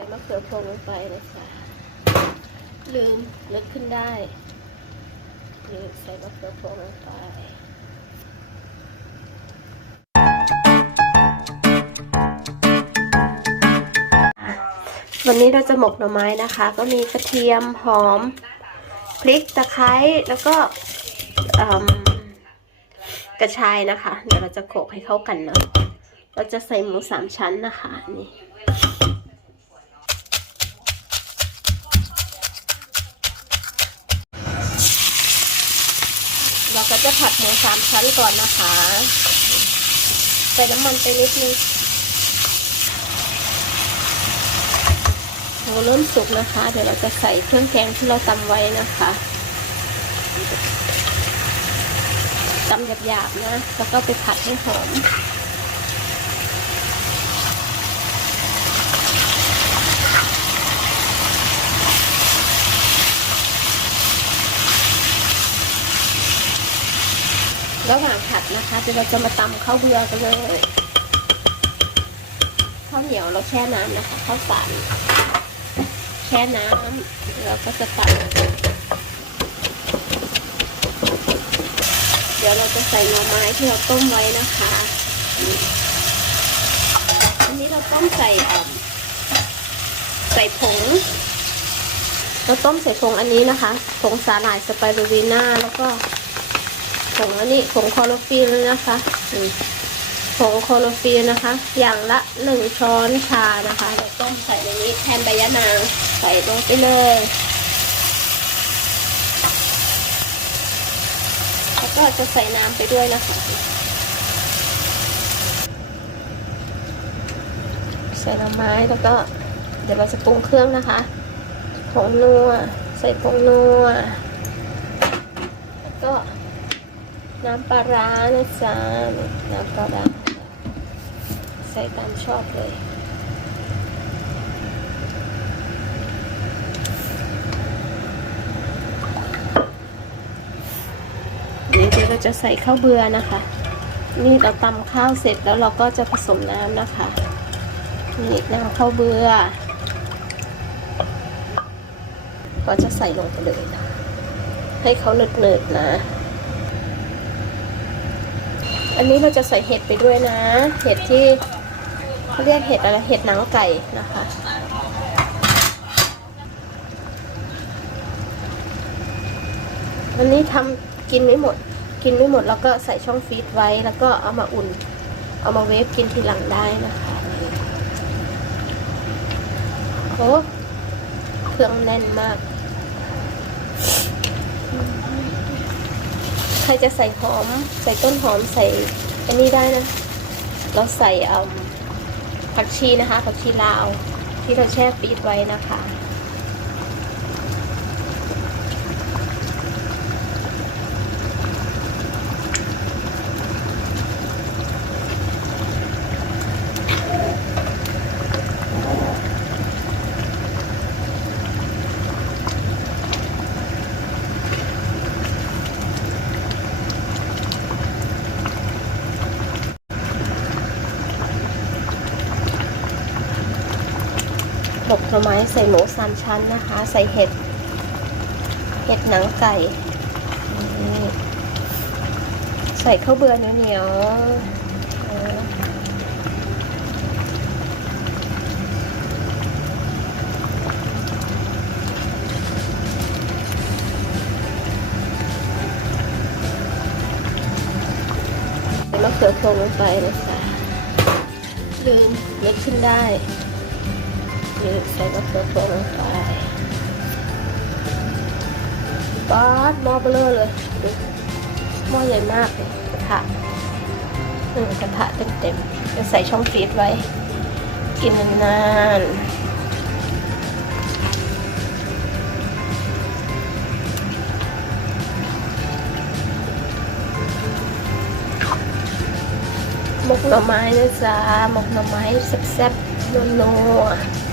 ส่มะเขือพวงลงไปนะคะลืมนึกขึ้นได้ลืมใส่มะเขือพวงลงไปวันนี้เราจะหมกหน่อไม้นะคะ ก็มีกระเทียมหอมพริกตะไคร้แล้วก็กระชายนะคะ เดี๋ยวเราจะโขลกให้เข้ากันเนาะเราจะใส่หมูสามชั้นนะคะนี่ เราก็จะผัดหมูสามชั้นก่อนนะคะ ใส่น้ำมันไปนิดนึงหมูเริ่มสุกนะคะ เดี๋ยวเราจะใส่เครื่องแกงที่เราตำไว้นะคะตำหยาบๆนะ แล้วก็ไปผัดให้หอม ระหว่างผัดนะคะเดี๋ยวเราจะมาตำข้าวเบื่อกันเลยข้าวเหนียวเราแช่น้ำนะคะข้าวสารแช่น้ำเราก็จะตำเดี๋ยวเราจะใส่หน่อไม้ที่เราต้มไว้นะคะอันนี้เราต้มใส่เอ่อใส่ผงเราต้มใส่ผงอันนี้นะคะผงสาหร่ายสไปรูลีน่าแล้วก็ ผงอันนี้ผงคลอโรฟิลนะคะผงคลอโรฟิลนะคะ อย่างละหนึ่งช้อนชานะคะเราต้มใส่ในนี้แทนใบยะนางใส่ลงไปเลยแล้วก็จะใส่น้ำไปด้วยนะคะ ใส่น้ำไม้แล้วก็เดี๋ยวเราจะปรุงเครื่องนะคะผงนัวใส่ผงนัวแล้วก็ น้ำปลาร้านะจ๊ะน้ำปลาร้าใส่ตามชอบเลยเดี๋ยวเราจะใส่ข้าวเบือนะคะ นี่เราตำข้าวเสร็จแล้วเราก็จะผสมน้ำนะคะ นี่น้ำข้าวเบือก็จะใส่ลงไปเลยนะให้เขาเนิดๆนะ อันนี้เราจะใส่เห็ดไปด้วยนะ เห็ดที่เขาเรียกเห็ดอะไร เห็ดหนังไก่นะคะ อันนี้ทำกินไม่หมด กินไม่หมดแล้วก็ใส่ช่องฟรีซไว้ แล้วก็เอามาอุ่น เอามาเวฟกินทีหลังได้นะคะ โอ้เครื่องแน่นมาก ใค รจะใส่หอม ใส่ต้นหอมใส่อันนี้ได้นะ เราใส่ผักชีนะคะผักชีลาวที่เราแช่ฟีดไว้นะคะ หมกหน่อไม้ใส่หมูสามชั้นนะคะ ใส่เห็ด เห็ดหนังไก่ ใส่ข้าวเบื่อเหนียวๆเออใส่มะเขือพวงลงไปนะคะลืมนึกขึ้นได้ นี่ใส่มะเขือพวงลงไปบาสหม้อเบลอเลยหม้อใหญ่มากเลยกระทะหนึ่งกระทะเต็มๆจะใส่ช่องฟรีซไว้ กินนานๆหมกหน่อไม้นะจ๊ะหมกหน่อไม้แซ่บๆนัวๆ